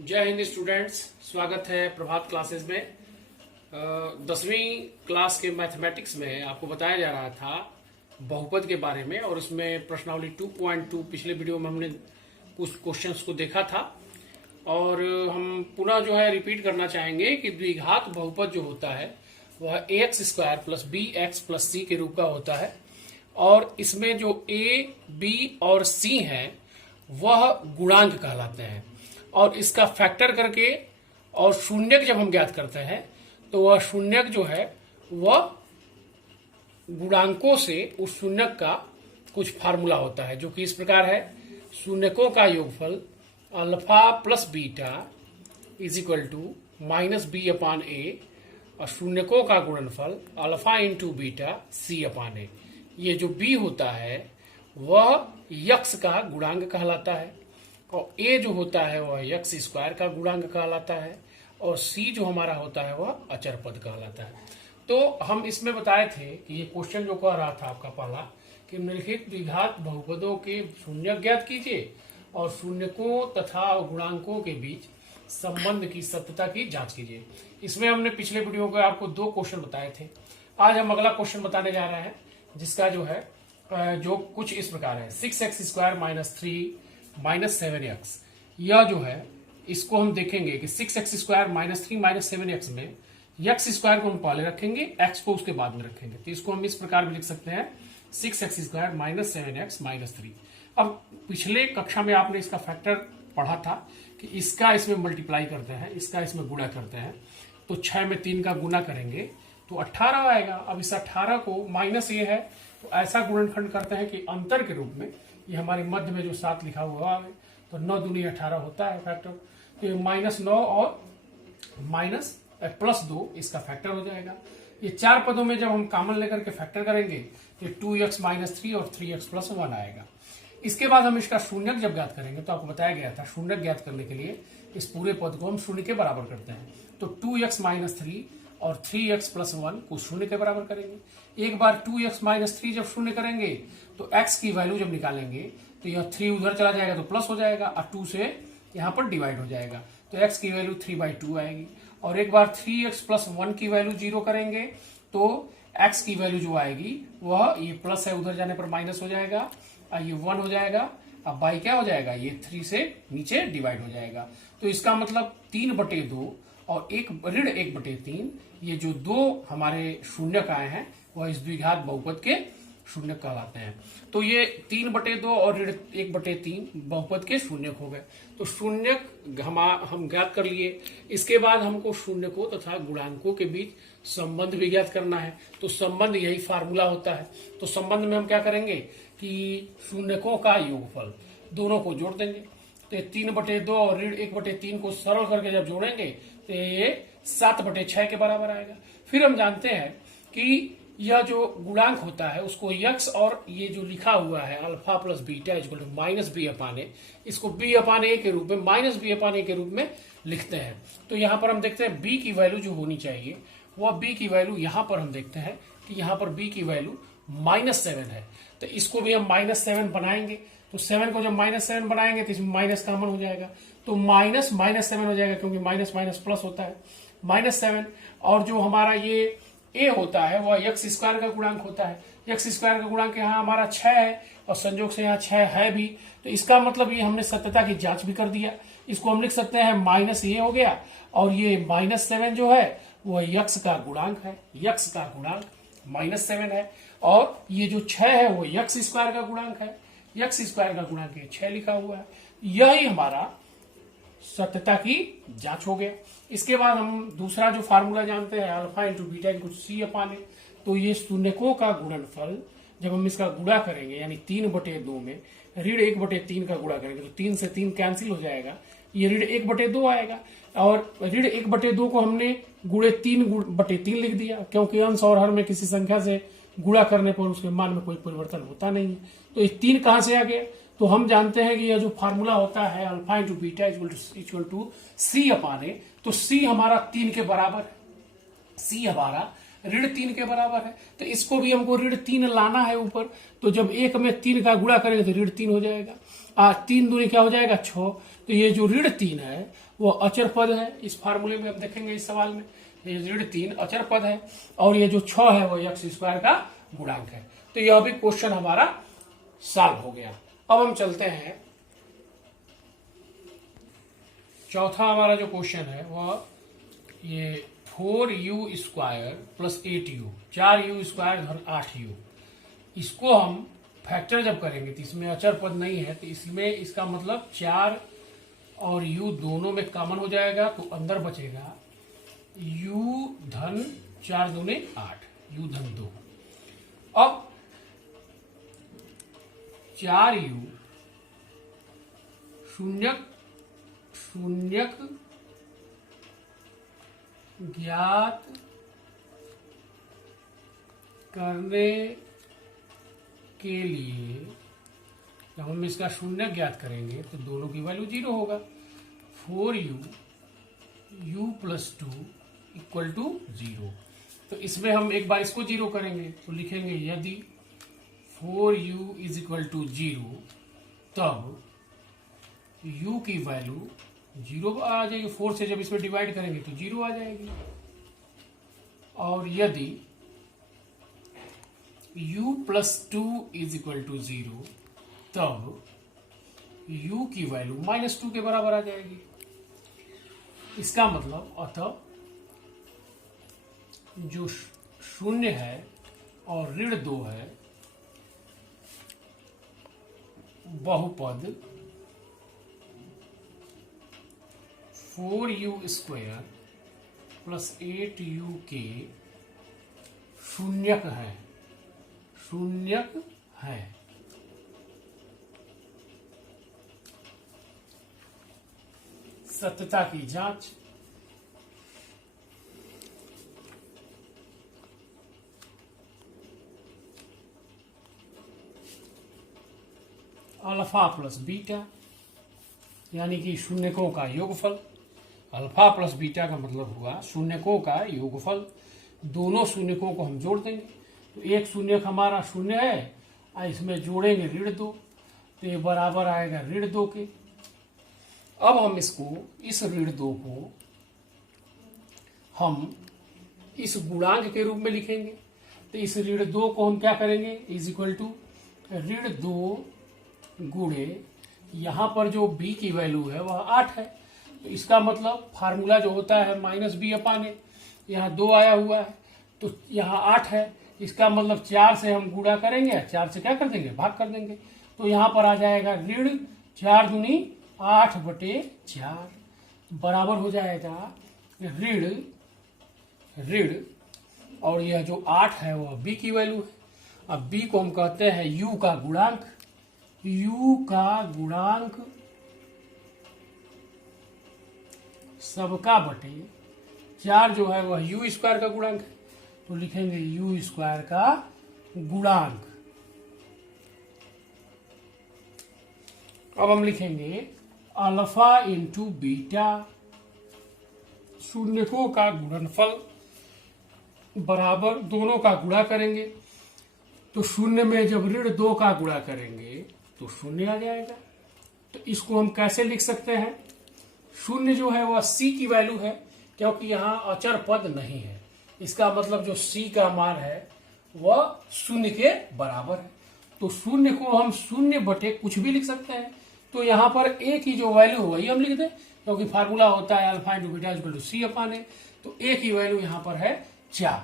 जय हिंद स्टूडेंट्स, स्वागत है प्रभात क्लासेस में। 10वीं क्लास के मैथमेटिक्स में आपको बताया जा रहा था बहुपद के बारे में, और उसमें प्रश्नावली 2.2 पिछले वीडियो में हमने कुछ क्वेश्चंस को देखा था, और हम पुनः जो है रिपीट करना चाहेंगे कि द्विघात बहुपद जो होता है वह ax² plus bx plus c के रूप का होता है, और इसमें जो a, b और c हैं वह गुणांक कहलाते हैं, और इसका फैक्टर करके और शून्यक जब हम ज्ञात करते हैं तो वह शून्यक जो है वह गुणांकों से उस शून्यक का कुछ फार्मूला होता है, जो कि इस प्रकार है। शून्यकों का योगफल alpha plus beta is equal to minus b upon a, और शून्यकों का गुणनफल alpha into beta c upon a. ये जो बी होता है वह यक्स का गुणांक कहलाता है, और a जो होता है वह x² का गुणांक कहलाता है, और c जो हमारा होता है वह अचर पद कहलाता है। तो हम इसमें बताए थे कि ये क्वेश्चन जो कह रहा था आपका पहला कि निम्नलिखित द्विघात बहुपदों के शून्यक ज्ञात कीजिए और शून्यकों तथा गुणांकों के बीच संबंध की सत्यता की जांच कीजिए। इसमें हमने पिछले वीडियो में आपको 2 क्वेश्चन बताए थे। आज हम अगला क्वेश्चन बताने जा रहे हैं, जिसका जो है जो कुछ इस प्रकार है। 6x² माइनस 3 माइनस 7x, यह जो है इसको हम देखेंगे कि 6x² माइनस 3 माइनस 7x में x² को हम पहले रखेंगे, x को उसके बाद में रखेंगे। तो इसको हम इस प्रकार में लिख सकते हैं 6x² माइनस 7x माइनस 3। अब पिछले कक्षा में आपने इसका फैक्टर पढ़ा था कि इसका इसमें मल्टीप्लाई करते हैं, इसका इसमें गुणा करते हैं, तो 6 में 3 का गुना करेंगे तो 18 आएगा। अब इस 18 को माइनस ये है तो ऐसा गुणनखंड करते हैं कि अंतर के रूप में ये हमारे मध्य में जो 7 लिखा हुआ है, तो 9 दूनी 18 होता है फैक्टर। तो ये -9 और माइनस प्लस 2 इसका फैक्टर हो जाएगा। ये 4 पदों में जब हम कॉमन लेकर के फैक्टर करेंगे तो 2x माइनस 3 और 3x प्लस 1 आएगा। इसके बाद हम इसका शून्यक जब ज्ञात करेंगे, तो आपको बताया गया था शून्यक ज्ञात करने के लिए इस पूरे पद को हम शून्य के बराबर करते हैं। तो 2x माइनस 3 और 3x प्लस 1 को शून्य के बराबर करेंगे। एक बार 2x माइनस 3 जब शून्य करेंगे तो x की वैल्यू जब निकालेंगे तो यह 3 उधर चला जाएगा तो प्लस हो जाएगा, और 2 से यहाँ पर डिवाइड हो जाएगा, तो x की वैल्यू 3/2 आएगी। और एक बार 3x प्लस 1 की वैल्यू 0 करेंगे तो x की वैल्यू जो आएगी वह ये प्लस है, उधर जाने पर माइनस हो जाएगा, और ये 1 हो जाएगा। अब बाई क्या हो जाएगा, ये 3 से नीचे डिवाइड हो जाएगा। तो इसका मतलब 3/2 और ऋण 1/3, ये जो 2 हमारे शून्यक आए हैं वह इस द्विघात बहुपद के शून्यक कहलाते हैं। तो ये 3/2 और ऋण 1/3 बहुपद के शून्यक हो गए। तो शून्यक हम ज्ञात कर लिए। इसके बाद हमको शून्यकों तथा गुणांकों के बीच संबंध भी ज्ञात करना है। तो संबंध यही फार्मूला होता है। तो संबंध में हम क्या करेंगे कि शून्यकों का योगफल दोनों को जोड़ देंगे। तो 3/2 और ऋण 1/3 को सरल करके जब जोड़ेंगे तो ये 7/6 के बराबर आएगा। फिर हम जानते हैं कि यह जो गुणांक होता है उसको यक्स, और ये जो लिखा हुआ है alpha plus beta equal to minus b upon a, इसको बी अपान ए के रूप में माइनस बी अपान ए के रूप में लिखते हैं। तो यहाँ पर हम देखते हैं बी की वैल्यू जो होनी चाहिए वह बी की वैल्यू यहाँ पर हम देखते हैं कि यहाँ पर बी की वैल्यू -7 है। तो इसको भी हम -7 बनाएंगे। तो 7 को जब -7 बनाएंगे तो इसमें माइनस कॉमन हो जाएगा, तो -7 हो जाएगा, क्योंकि माइनस माइनस प्लस होता है -7। और जो हमारा ये ए होता है वह x² का गुणांक होता है। x² का गुणांक यहाँ हमारा 6 है, और संयोग से यहाँ 6 है भी, तो इसका मतलब ये हमने सत्यता की जांच भी कर दिया। इसको हम लिख सकते हैं माइनस ये हो गया, और ये -7 जो है वह यक्स का गुणांक है। यक्स का गुणांक -7 है, और ये जो 6 है वो x² का गुणांक है। x² का गुणांक ये 6 लिखा हुआ है। यही हमारा सत्यता की जांच हो गया। इसके बाद हम दूसरा जो फार्मूला जानते हैं alpha into beta equal c upon a. तो ये शून्यकों का गुणनफल जब हम इसका गुणा करेंगे, यानी 3/2 में ऋण 1/3 का गुणा करेंगे तो 3 से 3 कैंसिल हो जाएगा, ये ऋण 1/2 आएगा। और ऋण 1/2 को हमने गुणे 3/3 लिख दिया, क्योंकि अंश और हर में किसी संख्या से गुणा करने पर उसके मान में कोई परिवर्तन होता नहीं है। तो ये 3 कहां से आ गया, तो हम जानते हैं कि यह जो फार्मूला होता है alpha into beta equal to c upon a, तो सी हमारा 3 के बराबर है, सी हमारा ऋण 3 के बराबर है। तो इसको भी हमको ऋण 3 लाना है ऊपर, तो जब 1 में 3 का गुणा करेंगे तो ऋण 3 हो जाएगा। तीन दूनी क्या हो जाएगा 6। तो ये जो ऋण 3 है वो अचर पद है। इस फार्मूले में हम देखेंगे इस सवाल में ये ऋण 3 अचर पद है और ये जो 6 है वो एक्स स्क्वायर का गुणांक है। तो यह भी क्वेश्चन हमारा सॉल्व हो गया। अब हम चलते हैं चौथा हमारा जो क्वेश्चन है वह ये 4u square plus 8u, 4u square और 8u, इसको हम फैक्टर जब करेंगे तो इसमें अचर पद नहीं है तो इसमें इसका मतलब 4 और u दोनों में कॉमन हो जाएगा तो अंदर बचेगा u धन 4 दूने 8, u धन 2। अब 4u शून्यक ज्ञात करने के लिए जब हम इसका शून्य ज्ञात करेंगे तो दोनों की वैल्यू 0 होगा। 4u plus 2 equal to 0। तो इसमें हम एक बार इसको 0 करेंगे तो लिखेंगे यदि 4u इज इक्वल टू 0 तब u की वैल्यू 0 आ जाएगी। 4 से जब इसमें डिवाइड करेंगे तो 0 आ जाएगी। और यदि u plus 2 is equal to 0 तब u की वैल्यू -2 के बराबर आ जाएगी। इसका मतलब अतः जो शून्य है और ऋण 2 है बहुपद 4u स्क्वायर प्लस 8u के शून्यक है। सत्यता की जांच। अल्फा प्लस बीटा यानी कि शून्यकों का योगफल। अल्फा प्लस बीटा का मतलब हुआ शून्यकों का योगफल। दोनों शून्यकों को हम जोड़ देंगे तो एक शून्यक हमारा शून्य है और इसमें जोड़ेंगे ऋण 2 तो ये बराबर आएगा ऋण 2 के। अब हम इसको इस ऋण 2 को हम इस गुणांक के रूप में लिखेंगे। तो इस ऋण 2 को हम क्या करेंगे इज इक्वल टू ऋण 2 गुणे यहाँ पर जो b की वैल्यू है वह 8 है। तो इसका मतलब फार्मूला जो होता है -b/a, यहाँ 2 आया हुआ है तो यहाँ 8 है। इसका मतलब 4 से हम गुणा करेंगे, 4 से क्या कर देंगे भाग कर देंगे। तो यहाँ पर आ जाएगा ऋण 4 दूनी 8/4 बराबर हो जाएगा ऋण और यह जो 8 है वह b की वैल्यू है। अब b को हम कहते हैं u का गुणांक। u का गुणांक सबका बटे 4 जो है वह u स्क्वायर का गुणांक है तो लिखेंगे u स्क्वायर का गुणांक। अब हम लिखेंगे अल्फा इंटू बीटा शून्यकों का गुणनफल बराबर दोनों का गुणा करेंगे तो शून्य में जब ऋण 2 का गुणा करेंगे तो शून्य आ जाएगा। तो इसको हम कैसे लिख सकते हैं? शून्य जो है वह c की वैल्यू है क्योंकि यहाँ अचर पद नहीं है। इसका मतलब जो c का मान है वह शून्य के बराबर है। तो शून्य को हम शून्य बटे कुछ भी लिख सकते हैं। तो यहाँ पर a की जो वैल्यू है वही हम लिख दें क्योंकि फार्मूला होता है alpha into beta equal to c/a। तो a की वैल्यू यहाँ पर है 4।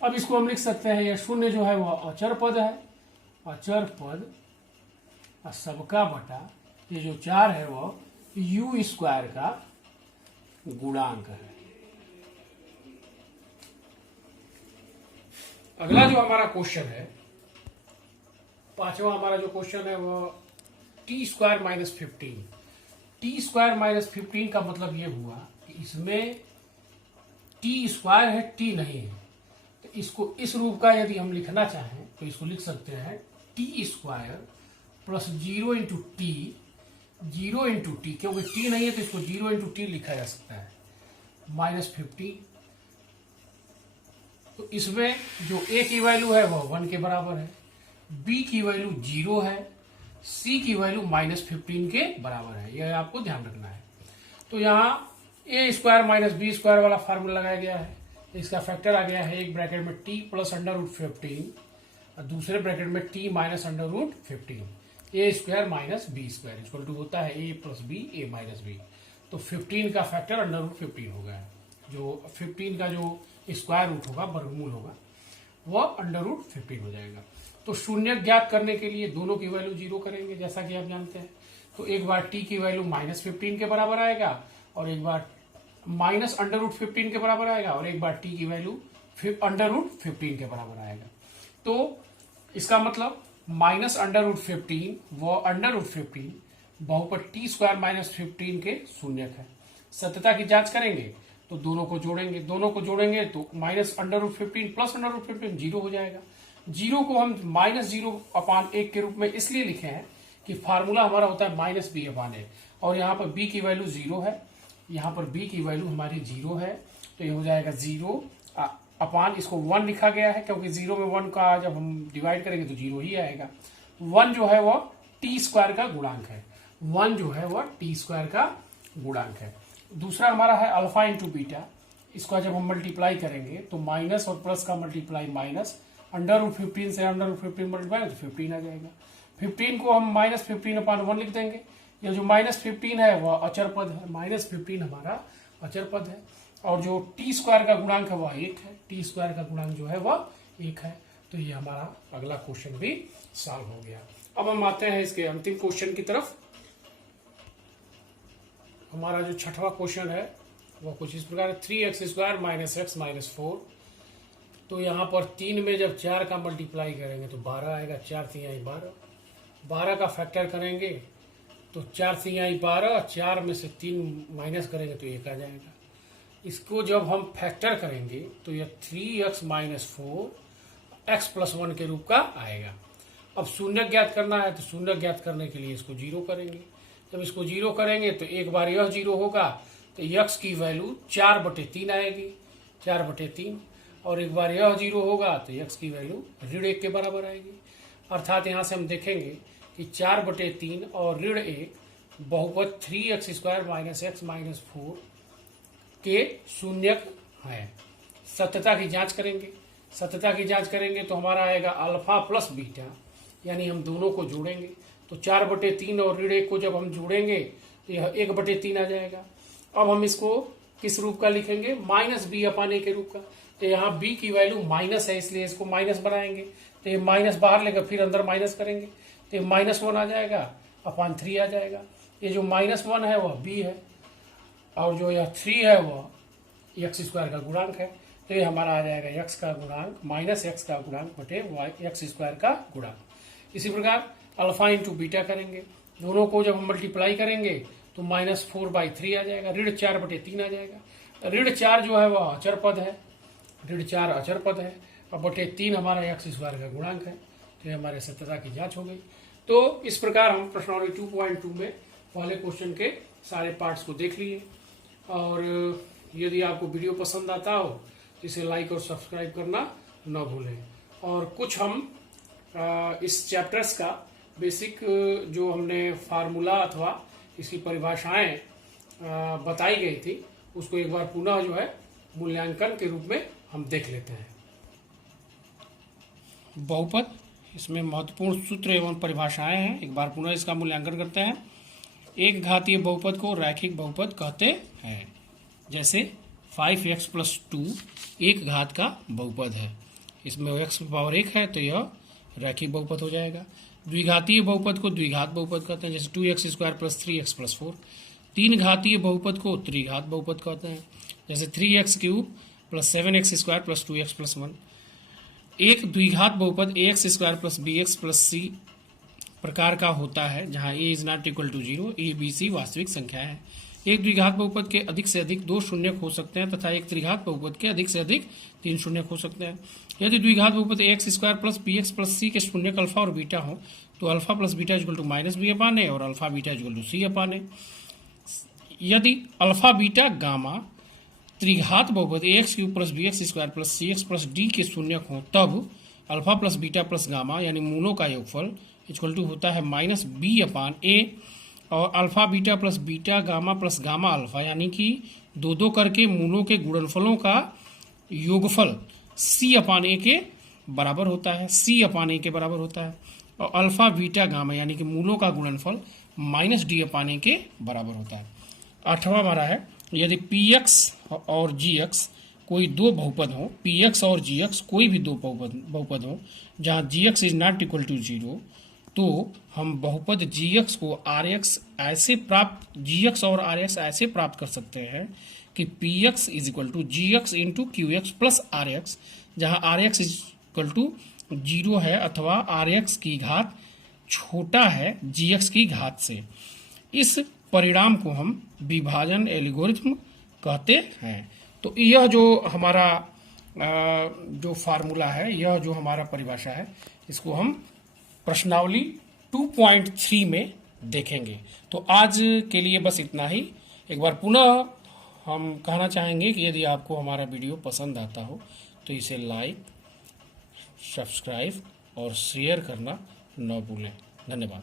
अब इसको हम लिख सकते हैं यह शून्य जो है वह अचर पद है। अचर पद सबका बटा ये जो 4 है वह u स्क्वायर का गुणांक है। अगला जो हमारा क्वेश्चन है, पांचवा हमारा जो क्वेश्चन है वह T square minus 15। T square minus 15 का मतलब ये हुआ कि इसमें टी स्क्वायर है, टी नहीं है। तो इसको इस रूप का यदि हम लिखना चाहें तो इसको लिख सकते हैं T square plus 0 into T, 0 into T, क्योंकि टी नहीं है तो इसको 0 इंटू टी लिखा जा सकता है माइनस 15। तो इसमें जो a की वैल्यू है वह 1 के बराबर है, b की वैल्यू 0 है सी की वैल्यू -15 के बराबर है, यह आपको ध्यान रखना है। तो यहाँ ए स्क्वायर माइनस बी स्क्वायर वाला फार्मूला लगाया गया है, इसका फैक्टर आ गया है एक ब्रैकेट में टी प्लस √15 और दूसरे ब्रैकेट में T minus √15, A square minus B square equal to होता है A plus B A minus B. तो 15 का फैक्टर √15 हो गया, जो 15 का जो स्क्वायर रूट होगा, वर्गमूल होगा, वह √15 हो जाएगा। तो शून्य ज्ञात करने के लिए दोनों की वैल्यू 0 करेंगे, जैसा कि आप जानते हैं। तो एक बार टी की वैल्यू -15 के बराबर आएगा और एक बार -√15 के बराबर आएगा और एक बार टी की वैल्यू √15 के बराबर आएगा। तो इसका मतलब -√15 व √15 बहुपद टी स्क्वायर -15 के शून्यक है। सत्यता की जांच करेंगे तो दोनों को जोड़ेंगे, तो -√15 प्लस √15 0 हो जाएगा। 0 को हम -0/1 के रूप में इसलिए लिखे हैं कि फार्मूला हमारा होता है -b/a और यहाँ पर b की वैल्यू 0 है, यहाँ पर b की वैल्यू हमारी 0 है, तो ये हो जाएगा 0 अपान, इसको 1 लिखा गया है क्योंकि 0 में 1 का जब हम डिवाइड करेंगे तो 0 ही आएगा। 1 जो है वह टी स्क्वायर का गुणांक है, 1 जो है वह टी स्क्वायर का गुणांक है। दूसरा हमारा है अल्फा इंटू बीटा, इसका जब हम मल्टीप्लाई करेंगे तो माइनस और प्लस का मल्टीप्लाई माइनस, √15 से √15 मल्टीप्लाई तो 15 आ जाएगा। 15 को हम -15/1 लिख देंगे। यह जो -15 है वह अचर पद है, -15 हमारा अचर पद है और जो टी स्क्वायर का गुणांक है वह 1 है, टी स्क्वायर का गुणांक जो है वह 1 है। तो ये हमारा अगला क्वेश्चन भी सॉल्व हो गया। अब हम आते हैं इसके अंतिम क्वेश्चन की तरफ। हमारा जो छठवां क्वेश्चन है वह कुछ इस प्रकार है, 3x² - x - 4। तो यहाँ पर 3 में जब 4 का मल्टीप्लाई करेंगे तो 12 आएगा, 4 3 12, 12 का फैक्टर करेंगे तो 4 3 12, 4 में से 3 माइनस करेंगे तो 1 आ जाएगा। इसको जब हम फैक्टर करेंगे तो यह 3x - 4 x + 1 के रूप का आएगा। अब शून्य ज्ञात करना है तो शून्य ज्ञात करने के लिए इसको 0 करेंगे। जब इसको 0 करेंगे तो एक बार यह 0 होगा तो x की वैल्यू 4/3 आएगी, 4/3, और एक बार यह 0 होगा तो x की वैल्यू ऋण 1 के बराबर आएगी। अर्थात यहाँ से हम देखेंगे कि 4/3 और ऋण 1 बहुपद 3x² - x - 4 के शून्यक है। सत्यता की जांच करेंगे, तो हमारा आएगा अल्फा प्लस बीटा, यानी हम दोनों को जोड़ेंगे तो 4/3 और ऋण 1 को जब हम जोड़ेंगे तो यह 1/3 आ जाएगा। अब हम इसको किस रूप का लिखेंगे, -b/a के रूप का। तो यहाँ b की वैल्यू माइनस है इसलिए इसको माइनस बनाएंगे, तो ये माइनस बाहर लेकर फिर अंदर माइनस करेंगे तो ये -1 आ जाएगा, /3 आ जाएगा। ये जो -1 है वह b है और जो यह 3 है वह x² का गुणांक है। तो ये हमारा आ जाएगा x का गुणांक -x का गुणांक बटे x² का गुणांक। इसी प्रकार अल्फा इंटू बीटा करेंगे, दोनों को जब हम मल्टीप्लाई करेंगे तो -4/3 आ जाएगा, ऋण 4/3 आ जाएगा। ऋण 4 जो है वह अचर पद है, ऋण 4 अचर पद है और /3 हमारा x² का गुणांक है। तो ये हमारे सत्यता की जांच हो गई। तो इस प्रकार हम प्रश्नावली 2.2 में पहले क्वेश्चन के सारे पार्ट्स को देख लिए। और यदि आपको वीडियो पसंद आता हो तो इसे लाइक और सब्सक्राइब करना न भूलें। और कुछ हम इस चैप्टर्स का बेसिक जो हमने फार्मूला अथवा इसकी परिभाषाएं बताई गई थी उसको एक बार पुनः जो है मूल्यांकन के रूप में हम देख लेते हैं। बहुपद, इसमें महत्वपूर्ण सूत्र एवं परिभाषाएं हैं, एक बार पुनः इसका मूल्यांकन करते हैं। एक घातीय बहुपद को रैखिक बहुपद कहते हैं। जैसे 5x + 2 एक घात का बहुपद है, इसमें x⁴ है तो यह रैखिक बहुपद हो जाएगा। द्विघातीय बहुपद को द्विघात बहुपद कहते हैं, जैसे 2x² + 3x + 4। तीन घातीय बहुपद को त्रिघात बहुपद कहते हैं, जैसे 3x³ + 7x² + 2x + 1। एक द्विघात बहुपद ax² + bx + c प्रकार का होता है, जहां a ≠ 0, a b c वास्तविक संख्या है। एक द्विघात बहुपद के अधिक से अधिक 2 शून्यक हो सकते हैं तथा एक त्रिघात बहुपद के अधिक से अधिक 3 शून्यक हो सकते हैं। यदि द्विघात बहुपद ax² + bx + c के शून्यक अल्फा और बीटा हो तो अल्फा + बीटा = -b/a और अल्फा बीटा = c/a। यदि अल्फा बीटा गामा त्रिघात बहुपद ax³ + bx² + cx + d के शून्यक हो तब अल्फा + बीटा + गामा यानी मूलों का योगफल इक्वल टू होता है माइनस बी अपान ए, और alpha beta plus beta gamma plus gamma alpha, यानी कि दो दो करके मूलों के गुणनफलों का योगफल सी अपान ए के बराबर होता है, सी अपान ए के बराबर होता है। और अल्फा बीटा गामा यानी कि मूलों का गुणनफल माइनस डी अपान ए के बराबर होता है। आठवां हमारा है, यदि पी एक्स और जी एक्स कोई दो बहुपद हो, पी एक्स और जी एक्स कोई भी दो बहुपद हो जहाँ g x is not equal to zero, तो हम बहुपद जी एक्स को आर एक्स ऐसे प्राप्त, जी एक्स और आर एक्स ऐसे प्राप्त कर सकते हैं कि p x is equal to g x into q x plus r x, जहाँ r x is equal to zero है अथवा आर एक्स की घात छोटा है जी एक्स की घात से। इस परिणाम को हम विभाजन एल्गोरिथ्म कहते हैं। तो यह जो हमारा जो फार्मूला है, यह जो हमारा परिभाषा है, इसको हम प्रश्नावली 2.3 में देखेंगे। तो आज के लिए बस इतना ही। एक बार पुनः हम कहना चाहेंगे कि यदि आपको हमारा वीडियो पसंद आता हो तो इसे लाइक, सब्सक्राइब और शेयर करना न भूलें। धन्यवाद।